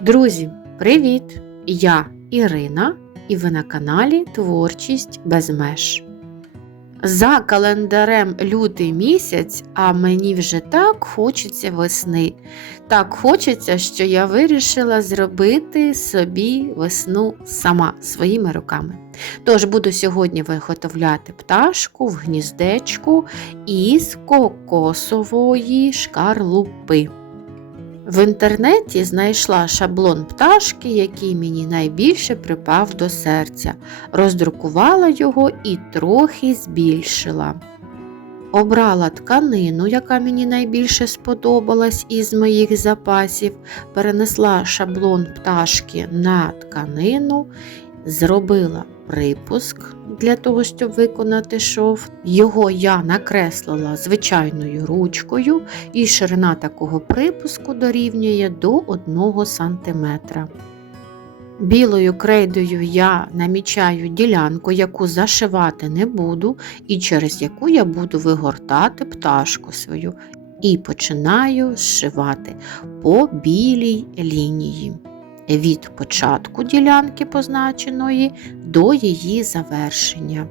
Друзі, привіт! Я Ірина і ви на каналі Творчість без меж. За календарем лютий місяць, а мені вже так хочеться весни. Так хочеться, що я вирішила зробити собі весну сама своїми руками. Тож буду сьогодні виготовляти пташку в гніздечку із кокосової шкарлупи. В інтернеті знайшла шаблон пташки, який мені найбільше припав до серця, роздрукувала його і трохи збільшила. Обрала тканину, яка мені найбільше сподобалась із моїх запасів, перенесла шаблон пташки на тканину, зробила припуск для того, щоб виконати шов. Його я накреслила звичайною ручкою, і ширина такого припуску дорівнює до 1 см. Білою крейдою я намічаю ділянку, яку зашивати не буду, і через яку я буду вигортати пташку свою. І починаю зшивати по білій лінії від початку ділянки позначеної до її завершення.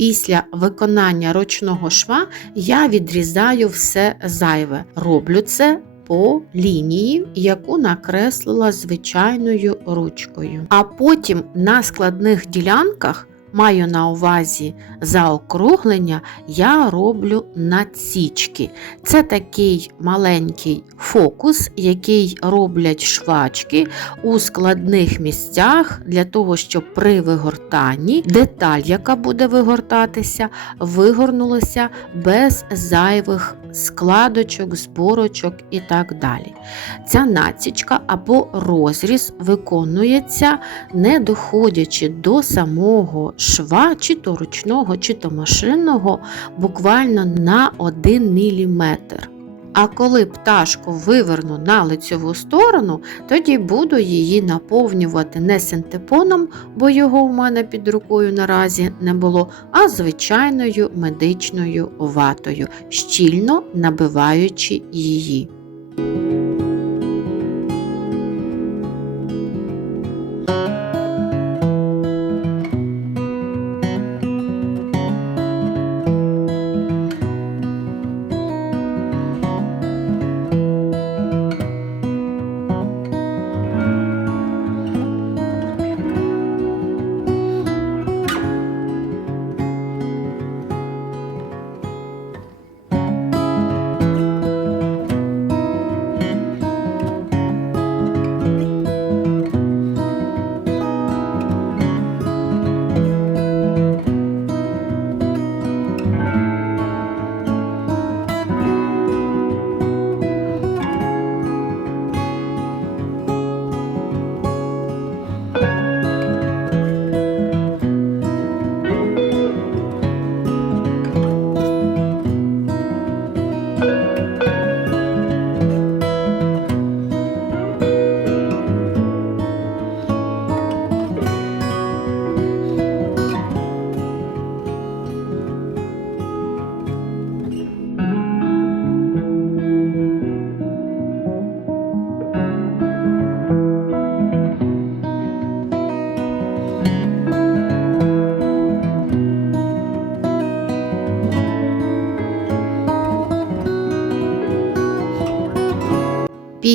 Після виконання ручного шва я відрізаю все зайве. Роблю це по лінії, яку накреслила звичайною ручкою. А потім на складних ділянках Маю на увазі заокруглення, я роблю надсічки. Це такий маленький фокус, який роблять швачки у складних місцях для того, щоб при вигортанні деталь, яка буде вигортатися, вигорнулася без зайвих складочок, зборочок і так далі. Ця націчка або розріз виконується, не доходячи до самого шва, чи то ручного, чи то машинного, буквально на 1 мм. А коли пташку виверну на лицьову сторону, тоді буду її наповнювати не синтепоном, бо його в мене під рукою наразі не було, а звичайною медичною ватою, щільно набиваючи її.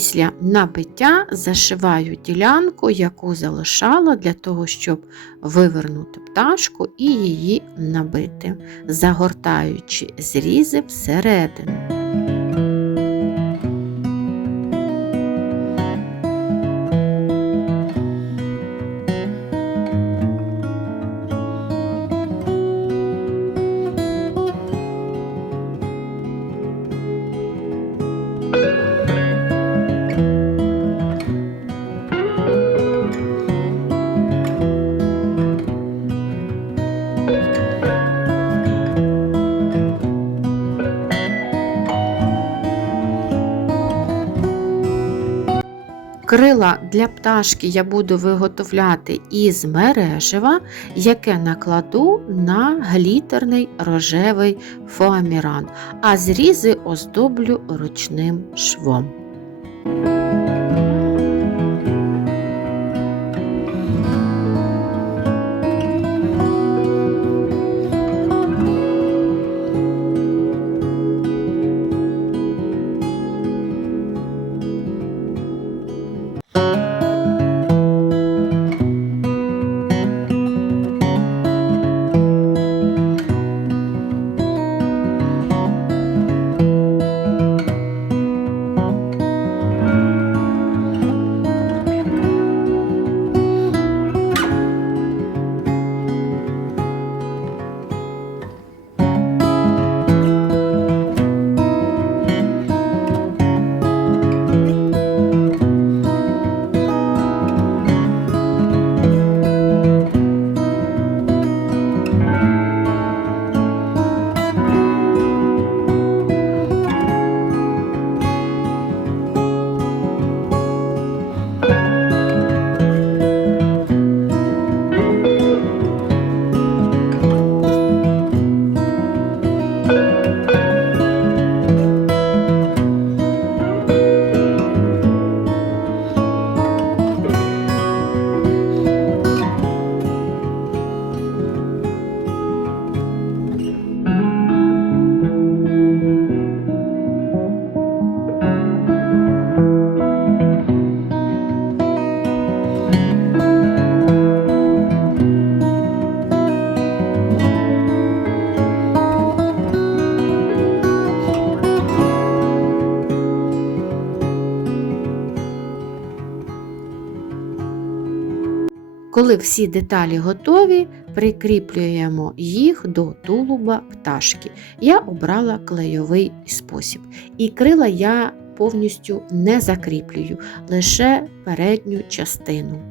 Після набиття зашиваю ділянку, яку залишала для того, щоб вивернути пташку і її набити, загортаючи зрізи всередину. Крила для пташки я буду виготовляти із мережева, яке накладу на глітерний рожевий фоаміран, а зрізи оздоблю ручним швом. Коли всі деталі готові, прикріплюємо їх до тулуба пташки. Я обрала клейовий спосіб. І крила я повністю не закріплюю, лише передню частину.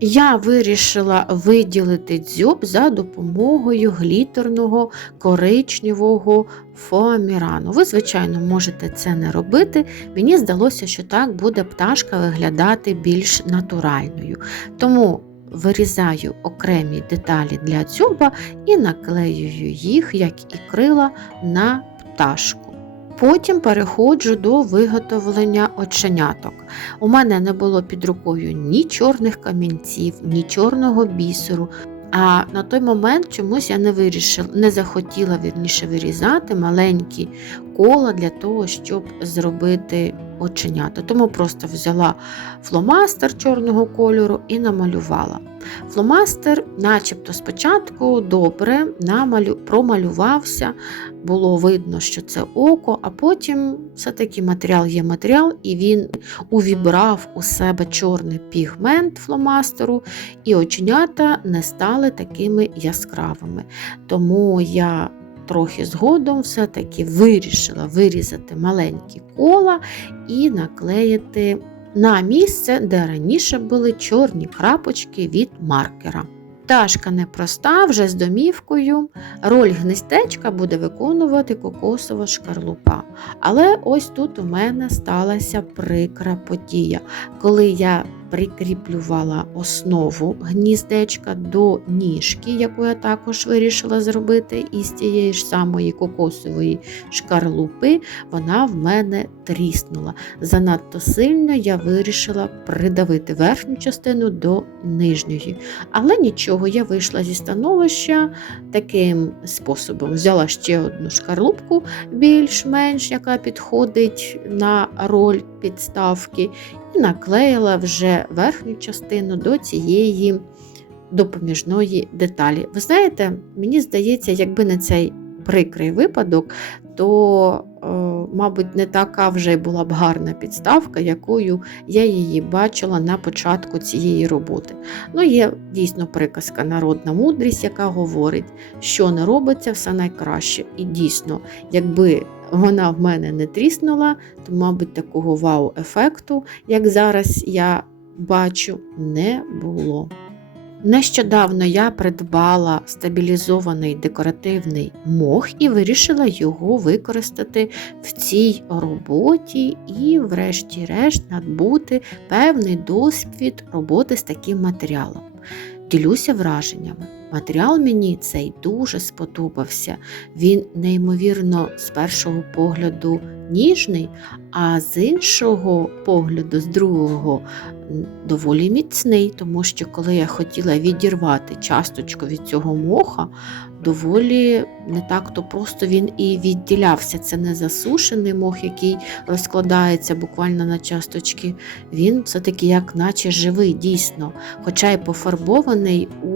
Я вирішила виділити дзьоб за допомогою глітерного коричневого фоамірану. Ви, звичайно, можете це не робити. Мені здалося, що так буде пташка виглядати більш натуральною. Тому вирізаю окремі деталі для дзьоба і наклеюю їх, як і крила, на пташку. Потім переходжу до виготовлення оченяток. У мене не було під рукою ні чорних камінців, ні чорного бісеру. А на той момент чомусь я не вирішила, не захотіла вірніше вирізати маленькі кола для того, щоб зробити оченята. Тому просто взяла фломастер чорного кольору і намалювала. Фломастер, начебто, спочатку добре намалю... промалювався, було видно, що це око, а потім все-таки матеріал є матеріал, і він увібрав у себе чорний пігмент фломастеру, і оченята не стали такими яскравими. Тому я трохи згодом все-таки вирішила вирізати маленькі кола і наклеїти на місце, де раніше були чорні крапочки від маркера. Пташка непроста, вже з домівкою. Роль гнездечка буде виконувати кокосова шкарлупа. Але ось тут у мене сталася прикра подія. Коли я прикріплювала основу гніздечка до ніжки, яку я також вирішила зробити із тієї ж самої кокосової шкарлупи, вона в мене тріснула. Занадто сильно я вирішила придавити верхню частину до нижньої. Але нічого, я вийшла зі становища таким способом. Взяла ще одну шкарлупку, більш-менш, яка підходить на роль підставки, і наклеїла вже верхню частину до цієї допоміжної деталі. Ви знаєте, мені здається, якби не цей прикрий випадок, то, е, мабуть, не така вже була б гарна підставка, якою я її бачила на початку цієї роботи. Ну, є дійсно приказка народна мудрість, яка говорить, що не робиться все найкраще. І дійсно, якби вона в мене не тріснула, то, мабуть, такого вау-ефекту, як зараз я бачу, не було. Нещодавно я придбала стабілізований декоративний мох і вирішила його використати в цій роботі і, врешті-решт, надбути певний досвід роботи з таким матеріалом. Ділюся враженнями. Матеріал мені цей дуже сподобався. Він неймовірно з першого погляду ніжний, а з іншого погляду, з другого, доволі міцний, тому що коли я хотіла відірвати часточку від цього моха, доволі не так то просто він і відділявся. Це не засушений мох, який розкладається буквально на часточки. Він все-таки як наче живий, дійсно, хоча й пофарбований у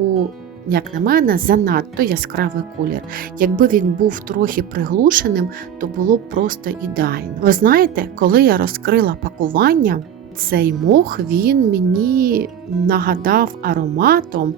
як на мене, занадто яскравий колір. Якби він був трохи приглушеним, то було б просто ідеально. Ви знаєте, коли я розкрила пакування, цей мох він мені нагадав ароматом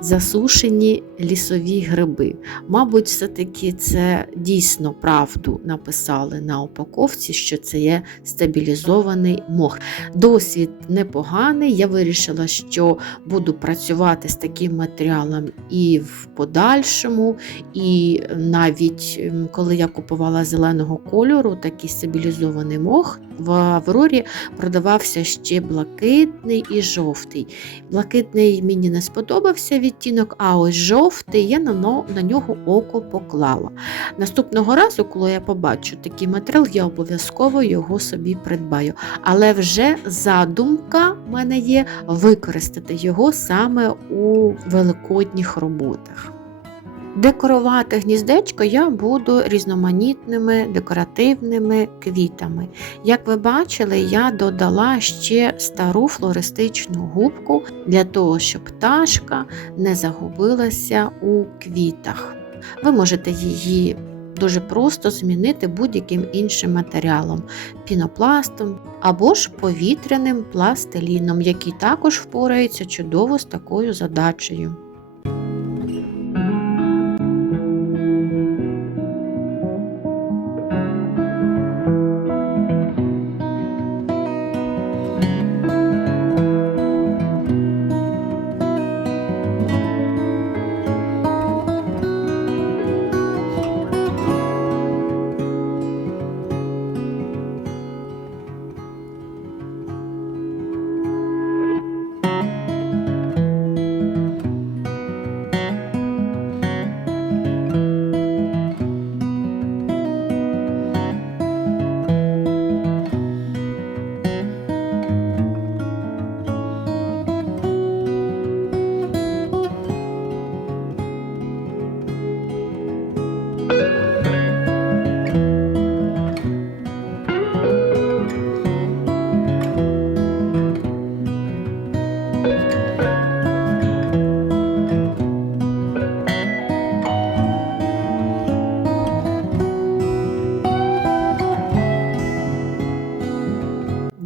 засушені лісові гриби. Мабуть, все-таки це дійсно правду написали на упаковці, що це є стабілізований мох. Досвід непоганий. Я вирішила, що буду працювати з таким матеріалом і в подальшому, і навіть коли я купувала зеленого кольору, такий стабілізований мох, в Аврорі продавався ще блакитний і жовтий. Блакитний мені не сподобався відтінок, а ось жовтий я на нього око поклала. Наступного разу, коли я побачу такий матеріал, я обов'язково його собі придбаю. Але вже задумка в мене є використати його саме у великодніх роботах. Декорувати гніздечко я буду різноманітними декоративними квітами. Як ви бачили, я додала ще стару флористичну губку для того, щоб пташка не загубилася у квітах. Ви можете її дуже просто змінити будь-яким іншим матеріалом, пінопластом або ж повітряним пластиліном, який також впорається чудово з такою задачею.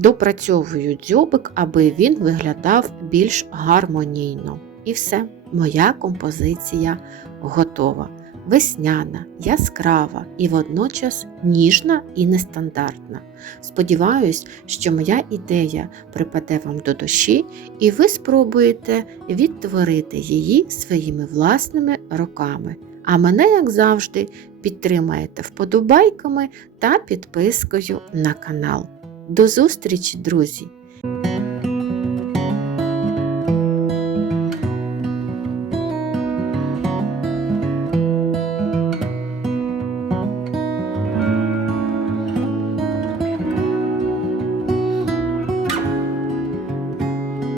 Допрацьовую дзьобик, аби він виглядав більш гармонійно. І все, моя композиція готова. Весняна, яскрава і водночас ніжна і нестандартна. Сподіваюсь, що моя ідея припаде вам до душі, і ви спробуєте відтворити її своїми власними руками. А мене, як завжди, підтримаєте вподобайками та підпискою на канал. До зустрічі, друзі!